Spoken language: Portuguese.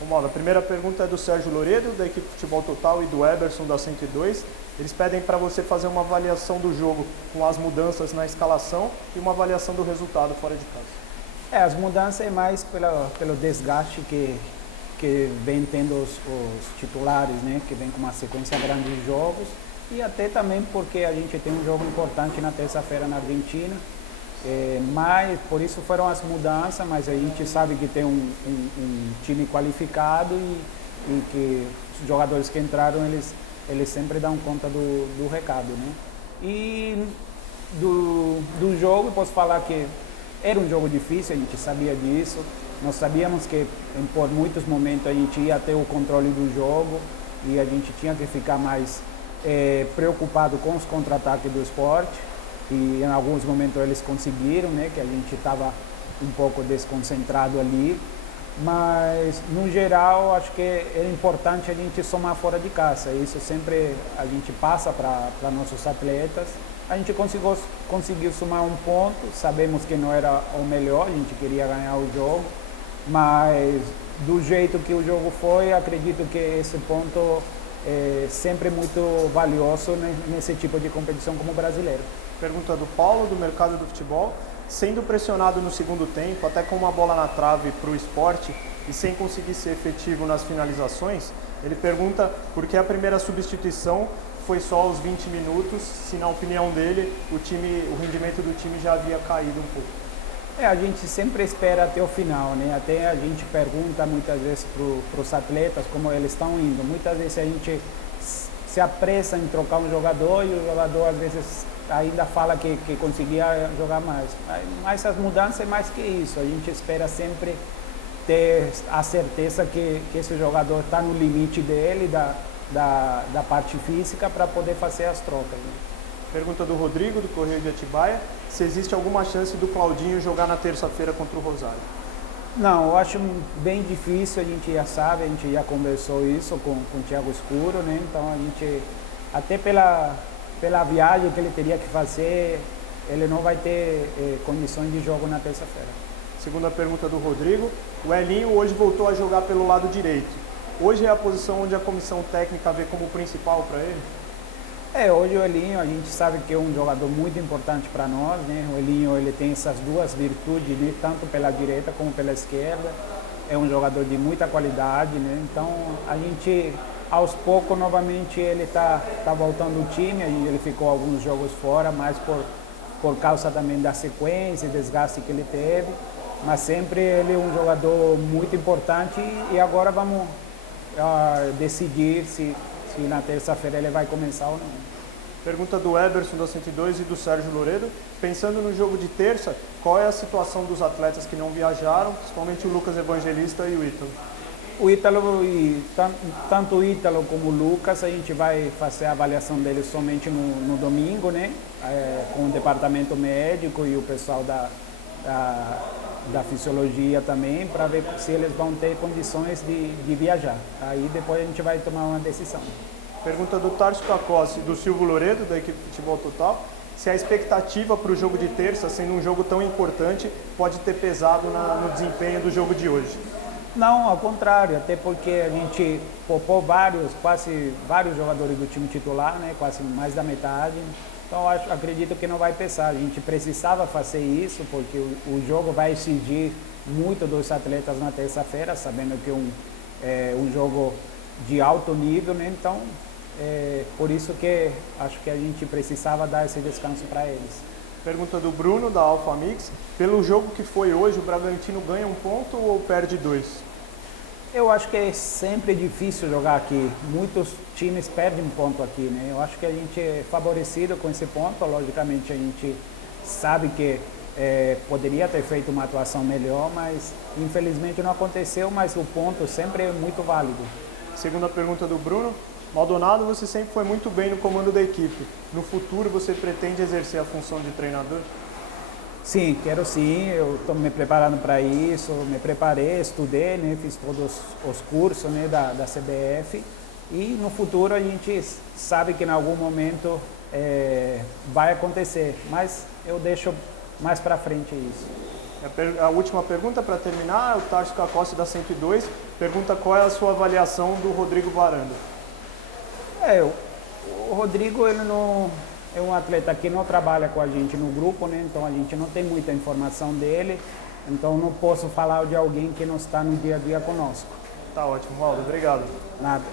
Romualdo, a primeira pergunta é do Sérgio Loredo, da equipe Futebol Total, e do Eberson, da 102. Eles pedem para você fazer uma avaliação do jogo com as mudanças na escalação e uma avaliação do resultado fora de casa. As mudanças é mais pelo desgaste que vem tendo os titulares, né? Que vem com uma sequência grande de jogos. E até também porque a gente tem um jogo importante na terça-feira na Argentina. Mas por isso foram as mudanças, mas a gente sabe que tem um time qualificado e que os jogadores que entraram, eles sempre dão conta do recado, né? E do jogo, posso falar que era um jogo difícil, a gente sabia disso. Nós sabíamos que por muitos momentos a gente ia ter o controle do jogo e a gente tinha que ficar mais preocupado com os contra-ataques do Sport. E em alguns momentos eles conseguiram, né, que a gente estava um pouco desconcentrado ali. Mas, no geral, acho que é importante a gente somar fora de casa. Isso sempre a gente passa para nossos atletas. A gente conseguiu somar um ponto, sabemos que não era o melhor, a gente queria ganhar o jogo, mas do jeito que o jogo foi, acredito que esse ponto é sempre muito valioso nesse tipo de competição como brasileiro. Pergunta do Paulo, do Mercado do Futebol. Sendo pressionado no segundo tempo, até com uma bola na trave para o Sport e sem conseguir ser efetivo nas finalizações, ele pergunta por que a primeira substituição foi só aos 20 minutos, se na opinião dele o rendimento do time já havia caído um pouco. A gente sempre espera até o final, né? Até a gente pergunta muitas vezes para os atletas como eles estão indo. Muitas vezes a gente se apressa em trocar um jogador e o jogador às vezes ainda fala que conseguia jogar mais. Mas as mudanças é mais que isso. A gente espera sempre ter a certeza que esse jogador está no limite dele, da parte física, para poder fazer as trocas, né? Pergunta do Rodrigo, do Correio de Atibaia, se existe alguma chance do Claudinho jogar na terça-feira contra o Rosário. Não, eu acho bem difícil, a gente já sabe, a gente já conversou isso com o Thiago Escuro, né? Então a gente, até pela viagem que ele teria que fazer, ele não vai ter condições de jogo na terça-feira. Segunda pergunta do Rodrigo, o Elinho hoje voltou a jogar pelo lado direito. Hoje é a posição onde a comissão técnica vê como principal para ele? Hoje o Elinho, a gente sabe que é um jogador muito importante para nós, né? O Elinho, ele tem essas duas virtudes, né? Tanto pela direita como pela esquerda. É um jogador de muita qualidade, né? Então, a gente, aos poucos, novamente, ele tá voltando ao time. Ele ficou alguns jogos fora, mas por causa também da sequência e desgaste que ele teve. Mas sempre ele é um jogador muito importante e agora vamos decidir se na terça-feira ele vai começar ou não. Pergunta do Eberson, da 102, e do Sérgio Loredo. Pensando no jogo de terça, qual é a situação dos atletas que não viajaram, principalmente o Lucas Evangelista e o Ítalo? O Ítalo, tanto o Ítalo como o Lucas, a gente vai fazer a avaliação deles somente no domingo, né? Com o departamento médico e o pessoal da fisiologia também, para ver se eles vão ter condições de viajar. Aí depois a gente vai tomar uma decisão. Pergunta do Tarso Cacossi, do Silvio Loredo, da equipe Futebol Total. Se a expectativa para o jogo de terça, sendo um jogo tão importante, pode ter pesado no desempenho do jogo de hoje? Não, ao contrário, até porque a gente poupou quase vários jogadores do time titular, né? Quase mais da metade. Então acredito que não vai pesar. A gente precisava fazer isso porque o jogo vai exigir muito dos atletas na terça-feira, sabendo que é um jogo de alto nível, né? Então por isso que acho que a gente precisava dar esse descanso para eles. Pergunta do Bruno, da Alfa Mix. Pelo jogo que foi hoje, o Bragantino ganha um ponto ou perde 2? Eu acho que é sempre difícil jogar aqui. Muitos times perdem um ponto aqui, né? Eu acho que a gente é favorecido com esse ponto. Logicamente, a gente sabe que poderia ter feito uma atuação melhor, mas infelizmente não aconteceu. Mas o ponto sempre é muito válido. Segunda pergunta do Bruno. Maldonado, você sempre foi muito bem no comando da equipe. No futuro, você pretende exercer a função de treinador? Sim, quero sim. Eu estou me preparando para isso. Me preparei, estudei, né? Fiz todos os cursos, né, da CBF. E no futuro a gente sabe que em algum momento vai acontecer. Mas eu deixo mais para frente isso. A última pergunta para terminar, o Tarso Cacossi da 102 pergunta qual é a sua avaliação do Rodrigo Varanda. O Rodrigo, ele não é um atleta que não trabalha com a gente no grupo, né? Então a gente não tem muita informação dele, então não posso falar de alguém que não está no dia a dia conosco. Tá ótimo, Waldo, obrigado. Nada.